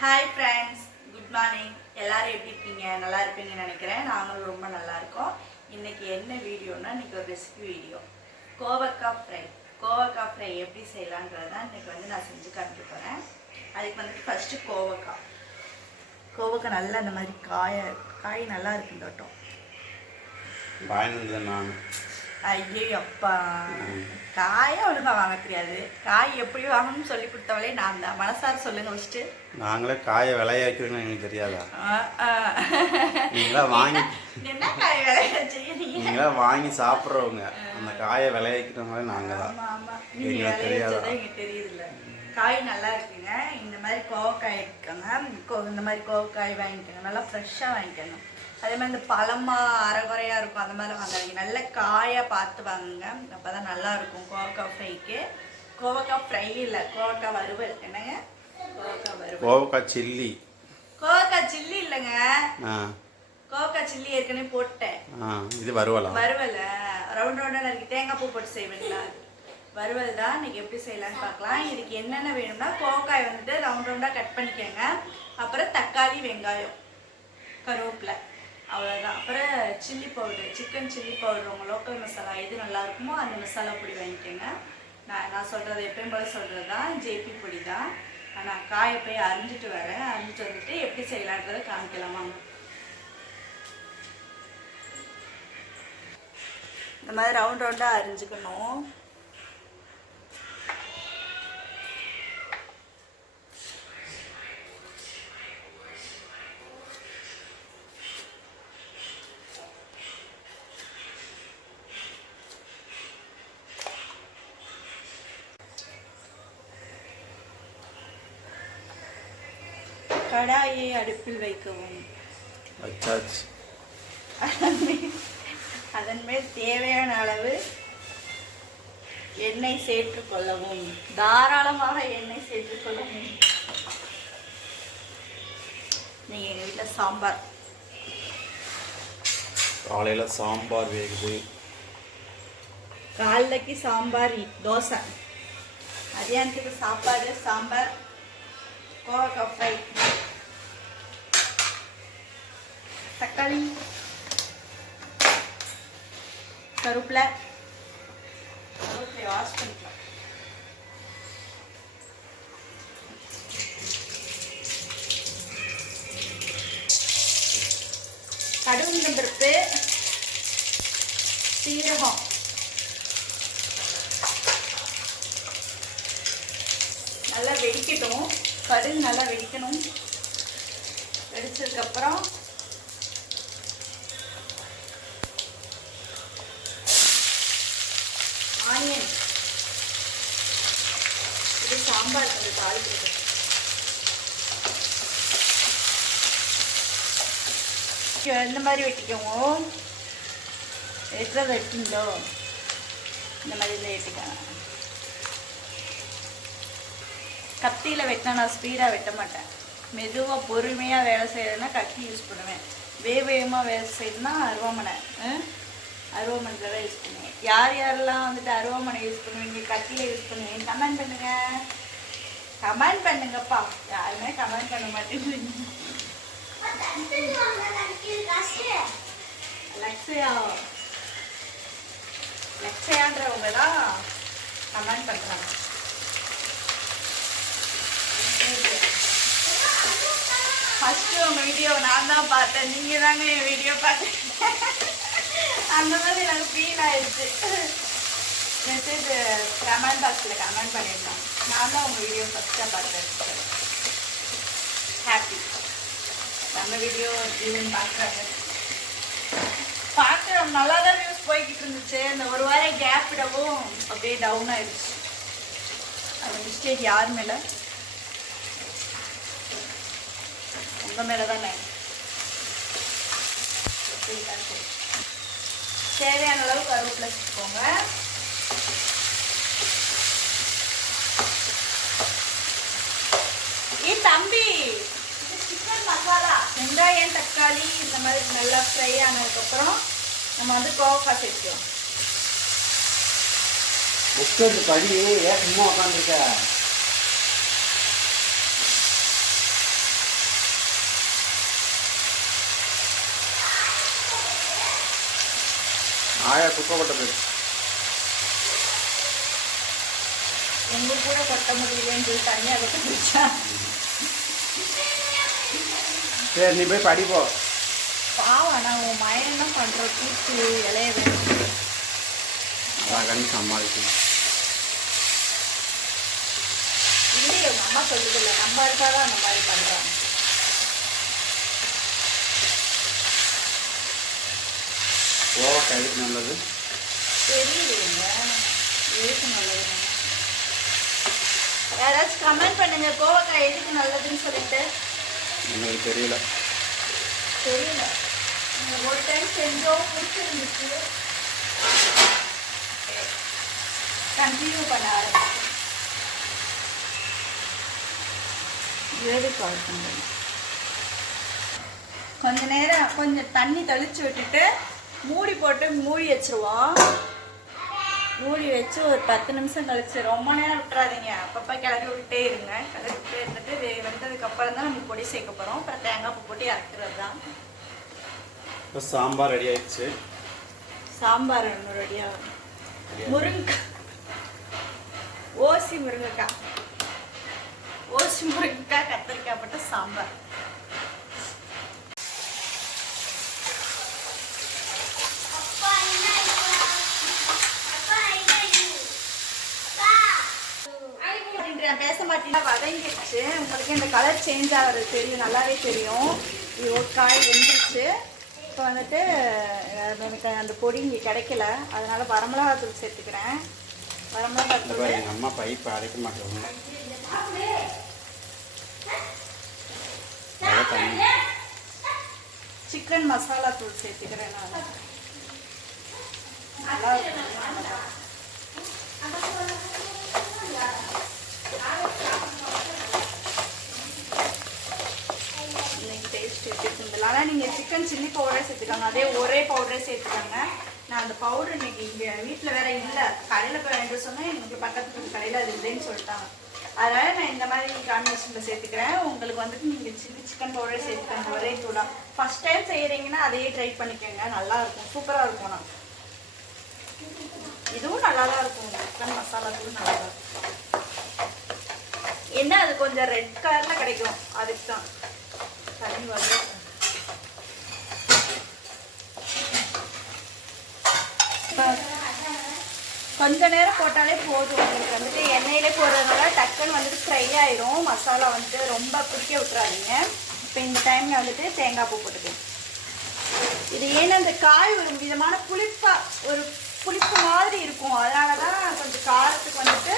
Hi friends good morning எல்லோரும் எப்படி இருக்கீங்க? நல்லா இருப்பீங்கன்னு நினைக்கிறேன். நாங்களும் ரொம்ப நல்லா இருக்கோம். இன்றைக்கி என்ன வீடியோன்னா இன்றைக்கி ஒரு ரெசிபி வீடியோ. கோவக்காய் ஃப்ரை கோவக்காய் ஃப்ரை எப்படி செய்யலான்றது தான் வந்து நான் செஞ்சு காமிக்க போகிறேன் அதுக்கு வந்துட்டு ஃபஸ்ட்டு கோவக்காய். கோவக்காய் நல்லா அந்த மாதிரி காய காய் நல்லா இருக்கு ஐயோ அப்பா காயை ஒழுங்கா வாங்க தெரியாது. காய் எப்படி வாங்கணும்னு சொல்லி கொடுத்தவளே நான் தான். மனசார சொல்லுங்க ஃபஸ்ட்டு நாங்களே காயை விளையாக்கணும்னு எங்களுக்கு தெரியாதா. நீங்களா வாங்கி என்ன காய் விளைய செய்யறீங்க நீங்களா வாங்கி சாப்பிட்றவங்க. அந்த காயை விளைவிக்கிறவங்களே நாங்கள் தான். எங்களுக்கு தெரியாதா? எங்களுக்கு தெரியுதுல்ல. காய் நல்லா இருக்குங்க. இந்த மாதிரி கோவக்காய் இருக்குங்க. இந்த மாதிரி கோவக்காய் வாங்கிக்கோங்க. நல்லா ஃப்ரெஷ்ஷாக வாங்கிக்கோங்க. அதே மாதிரி இந்த பழமா அரைகுறையா இருக்கும் அந்த மாதிரி வாங்காதீங்க நல்ல காயா பார்த்து வாங்குங்க. அப்பதான் நல்லா இருக்கும். கோவக்காய் ஃப்ரைக்கு. கோவக்காய் ஃப்ரை இல்லை கோவக்காய் வறுவல். என்னங்க? கோவக்காய் வறுவல். கோவக்காய் சில்லி. கோவக்காய் சில்லி இல்லைங்க. கோவக்காய் சில்லி ஏற்கனவே போட்டேன். இது வருவலாம் வறுவல். ரவுண்ட் ரவுண்டாக நறுக்கி தேங்காய் பூ போட்டு செய்வீங்களா வறுவல் தான். இன்னைக்கு எப்படி செய்யலாம்னு பார்க்கலாம். இதுக்கு என்னென்ன வேணும்னா கோவக்காய் வந்துட்டு ரவுண்ட் ரவுண்டாக கட் பண்ணிக்கோங்க. அப்புறம் தக்காளி வெங்காயம் கருவேப்பிலை. அவ்வளோதான் அப்புறம் chilli powder chicken chilli powder உங்கள் லோக்கல் மசாலா எது நல்லா இருக்குமோ அந்த மசாலா பொடி வாங்கிக்கோங்க. நான் நான் சொல்கிறது எப்பயும் போல சொல்கிறது தான் ஜேபி பொடி தான் நான் காயை போய் அரிஞ்சிட்டு வரேன். அரிஞ்சிட்டு வந்துட்டு எப்படி செய்யலான்றதை காமிக்கலாம்? வாங்க இந்த மாதிரி ரவுண்ட் ரவுண்டாக அரிஞ்சுக்கணும். கடாயை அடுப்பில் வைக்கவும். அதன் மேல் தேவையான அளவு எண்ணெய் சேர்த்துக் கொள்ளவும். தாராளமாக எண்ணெய் சேர்த்துக் கொள்ளவும். நீங்கள் எங்கள் வீட்டில் சாம்பார். காலையில் சாம்பார் வேகுது. காலைக்கு சாம்பார் தோசை. மதியானத்துக்கு சாப்பாடு சாம்பார் கோவக்காய் ஃப்ரை. தக்காளி கருவேப்பிலை. கருவேப்பிலை வாஷ் பண்ணிக்கலாம். கடுகு பருப்பு சீரகம். நல்லா வெடிக்கட்டும். கடுகு நல்லா வெடிக்கணும். வெடிச்சதுக்கப்புறம் ஆனியன் இது சாம்பார் கொஞ்சம் தாளிக்கிறது இந்த மாதிரி வெட்டிக்குவோம் எத்தனை வெட்டிங்களோ இந்த மாதிரி இருந்தால் வெட்டிக்கலாம் கத்தியில் வெட்டினா நான் ஸ்பீடாக வெட்ட மாட்டேன். மெதுவாக பொறுமையாக வேலை செய்யறதுன்னா கத்தி யூஸ் பண்ணுவேன் வேக வேகமாக வேலை செய்யணும்னா அருவாமனை அஹ், அருவாமனையில் தான் யூஸ் பண்ணுவேன் யார் யாரெல்லாம் வந்துட்டு அருவாமனை யூஸ் பண்ணுவீங்க? கத்தியில் யூஸ் பண்ணுவீங்க? கமெண்ட் பண்ணுங்கள் கமெண்ட் பண்ணுங்கப்பா. யாருமே கமெண்ட் பண்ண மாட்டேங்கிறீங்க லக்ஷயா. லக்ஷயான்றவங்க தான் கமெண்ட் பண்ணுறாங்க ஃபஸ்ட்டு உங்கள் வீடியோ நான் தான் பார்த்தேன். நீங்கள் தாங்க என் வீடியோ பார்த்தேன். அந்த மாதிரி எனக்கு ஃபீல் ஆயிடுச்சு. மெசேஜ் கமெண்ட் பாக்ஸில் கமெண்ட் பண்ணியிருந்தாங்க நான் தான் உங்கள் வீடியோ ஃபஸ்ட்டாக பார்த்தேன். ஹாப்பி நம்ம வீடியோ ஜீவன் பார்க்குறாங்க. பார்க்குறோம். நல்லா தான் வியூஸ் போய்கிட்டு இருந்துச்சு. இந்த ஒரு வாரம் கேப் விடவும் அப்படியே டவுன் ஆயிடுச்சு. அந்த மிஸ்டேக் யார் மேலே? உங்கள் மேலே தானே? தேவையான அளவு கருவேப்பிலை வச்சுக்கோங்க தம்பி. சிக்கன் மசாலா வெங்காயம் தக்காளி இந்த மாதிரி நல்லா ஃப்ரை ஆனதுக்கப்புறம் நம்ம வந்து கோவக்காய் சேர்த்துக்கோம் உட்காந்து படி ஏன் சும்மா உட்காந்துருக்க ஆயா குப்பை கொட்ட போயிடுச்சு எங்க கூட கொட்ட முடியலன்னு சொல்லி தனியாக கொட்ட போயிடுச்சா? சரி நீ போய் படிப்போ நான் உன் மயன் தான் பண்ற கூட்டு இலைய வேணும் அதான் கண்டி சமாளிக்கணும் இல்லையே உங்க அம்மா சொல்லுதில்ல நம்ம இருக்காதான் அந்த மாதிரி பண்றாங்க. கோவக்காய் எதுக்கு நல்லது. தெரியலைங்க. எதுக்கு நல்லது. யாராச்சும் கமெண்ட் பண்ணுங்க. கோவக்காய் எதுக்கு நல்லதுன்னு சொல்லிட்டு. எனக்கு தெரியல. தெரியல. ஒரு டைம் செஞ்சோம் பிடிச்சிருந்துச்சு கண்டினியூ பண்ண ஆரம்பிச்சேன் ஏழு கால் பண்ணுங்க கொஞ்ச நேரம் கொஞ்சம் தண்ணி தெளிச்சு விட்டுட்டு மூடி போட்டு மூடி வச்சிருவோம். மூடி வச்சு ஒரு பத்து நிமிஷம் கழிச்சு ரொம்ப நேரம் விட்டுறாதீங்க. அப்பப்போ கிளறி விட்டுட்டே இருங்க. கிளறி விட்டுட்டே இருந்துட்டு வே- வெந்ததுக்கு அப்புறம் தான் நம்ம பொடி சேர்க்க போகிறோம் அப்புறம் தேங்காய் பூ போட்டு இறக்குறது தான். இப்போ சாம்பார் ரெடி ஆயிடுச்சு. சாம்பார் ஒன்று ரெடியாக முருங்கைக்காய் ஓசி முருங்கைக்காய் ஓசி முருங்கைக்காய் கத்திரிக்காய் போட்டு சாம்பார். மாட்டேன்னா வதங்கிடுச்சு. உங்களுக்கு இந்த கலர் சேஞ்ச் ஆகிறது தெரியும் நல்லாவே தெரியும். இது ஒரு காய் வெந்துருச்சு. இப்போ வந்துட்டு எனக்கு அந்த பொடி இங்கே கிடைக்கல. அதனால வரமிளகாத்தூள் சேர்த்துக்கிறேன். வரமிளகாத்தூள் எங்கள் அம்மா பைப்பு அடைக்க மாட்டேங்க சிக்கன் மசாலா தூள் சேர்த்துக்கிறேன் நான். நல்லா இருக்கும். இன்னைக்கு டேஸ்ட் எப்படி ஆனால் நீங்கள் சிக்கன் சில்லி பவுடரே சேர்த்துக்காங்க. அதே ஒரே பவுடரே சேர்த்துக்காங்க. நான் அந்த பவுடர் இன்னைக்கு இங்கே வீட்டில் வேற இல்லை. கடையில் போய் வாங்கிட்டு சொன்னால் எங்களுக்கு பக்கத்து கடையில் அது இல்லைன்னு சொல்லிட்டாங்க. அதனால் நான் இந்த மாதிரி காம்பினேஷனில் சேர்த்துக்கிறேன். உங்களுக்கு வந்துட்டு நீங்கள் சில்லி சிக்கன் பவுடரே சேர்த்துக்கோங்க. ஒரே தூளாக ஃபஸ்ட் டைம் செய்கிறீங்கன்னா அதையே ட்ரை பண்ணிக்கோங்க. நல்லாயிருக்கும் சூப்பராக இருக்கும் நான் இதுவும் நல்லா தான் இருக்கும். சிக்கன் மசாலா தூள் நல்லா தான் இருக்கும். என்ன? அது கொஞ்சம் ரெட் கலரில் கிடைக்கும். அதுக்கு தான் தண்ணி வந்து கொஞ்ச நேரம் போட்டாலே போதும். உங்களுக்கு வந்துட்டு எண்ணெயிலே போடுறதுனால டக்குன்னு வந்துட்டு ஃப்ரை ஆயிரும். மசாலா வந்துட்டு ரொம்ப பிடிக்க விட்டுறாதீங்க. இப்போ இந்த டைமில் வந்துட்டு தேங்காய் பூ போட்டுக்கலாம் இது ஏன்னா இந்த காய் ஒரு விதமான புளிப்பா ஒரு புளிப்பு மாதிரி இருக்கும். அதனால தான் கொஞ்சம் காரத்துக்கு வந்துட்டு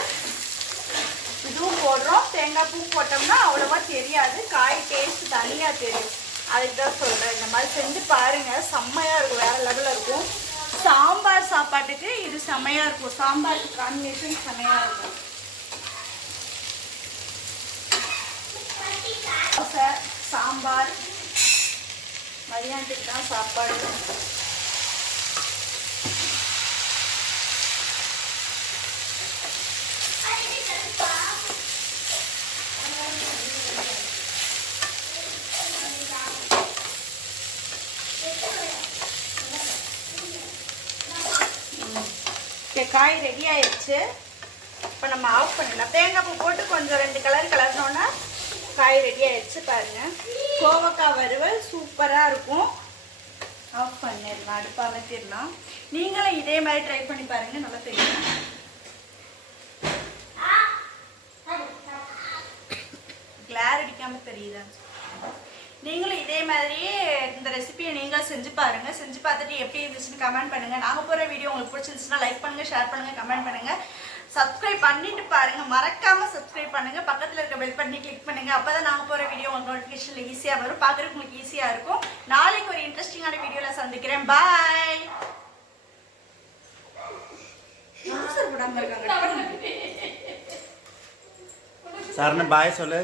இதுவும் போடுறோம். தேங்காய் பூ போட்டோம்னா அவ்வளோவா தெரியாது. காய் டேஸ்ட் தனியாக தெரியும். அதுக்கு தான் சொல்கிறேன் இந்த மாதிரி செஞ்சு பாருங்கள் செம்மையாக இருக்கும். வேறு லெவலில் இருக்கும். சாம்பார் சாப்பாட்டுக்கு இது செம்மையாக இருக்கும். சாம்பாருக்கு காம்பினேஷன் செம்மையாக இருக்கும். தோசை சாம்பார் மதியானத்துக்கு தான் சாப்பாடு. காய் ரெடி ஆயிடுச்சு இப்போ நம்ம ஆஃப் பண்ணிடலாம். தேங்காய் பூ போட்டு கொஞ்சம் ரெண்டு கலர் கலர்னோன்னா காய் ரெடி ஆயிடுச்சு பாருங்க. கோவக்காய் வறுவல் சூப்பராக இருக்கும். ஆஃப் பண்ணிடலாம் அடுப்பு அமர்த்திடலாம் நீங்களும் இதே மாதிரி ட்ரை பண்ணி பாருங்க நல்லா தெரியும். கிளார் அடிக்காமல் தெரியுதா? நீங்களும் இதே மாதிரி இந்த ரெசிபியை நீங்களும் செஞ்சு பாருங்க. செஞ்சு பார்த்துட்டு எப்படி இருந்துச்சுன்னு கமெண்ட் பண்ணுங்க. நாங்க போற வீடியோ உங்களுக்கு பிடிச்சிருந்துச்சுன்னா லைக் பண்ணுங்க ஷேர் பண்ணுங்க கமெண்ட் பண்ணுங்க. சப்ஸ்கிரைப் பண்ணிட்டு பாருங்க. மறக்காம சப்ஸ்கிரைப் பண்ணுங்க. பக்கத்துல இருக்க பெல் பண்ணி கிளிக் பண்ணுங்க. அப்பதான் நாங்க போற வீடியோ உங்களுக்கு நோட்டிஃபிகேஷன்ல ஈஸியா வரும். பாக்குறதுக்கு உங்களுக்கு ஈஸியா இருக்கும். நாளைக்கு ஒரு இன்ட்ரெஸ்டிங்கான வீடியோல சந்திக்கிறேன். பாய் சரண பாய் சொல்லு.